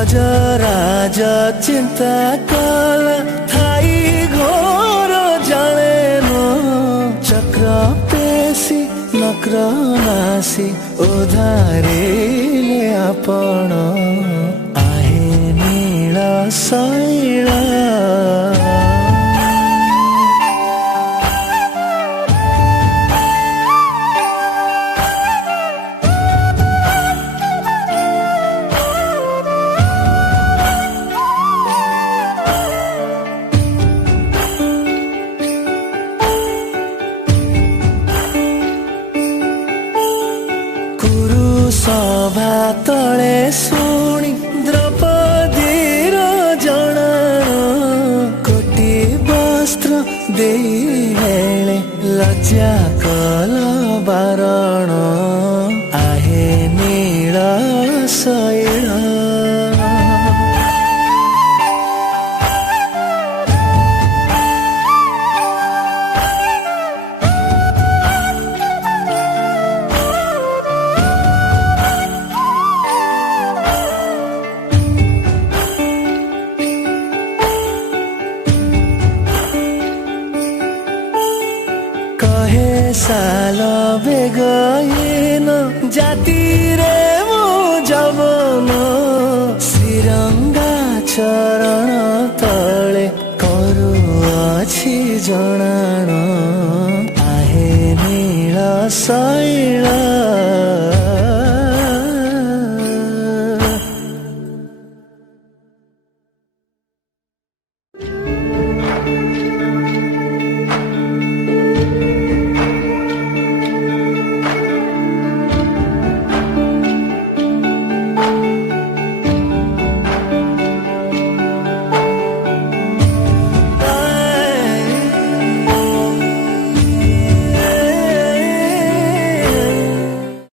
गजराज चिंता कला थाई घोर जाने न चक्र पेशी नक्र नासी उधारिले आपण आहे नील शैल सभा तले शुणी द्रौपदीर जनाण कोटी वस्त्र दे लज्जा कल बारण आहे नील शैल कहे साल बेगन जाति रे मो जवन श्रीरंगा चरण तले करुअछि जणाण आहे नील शैल।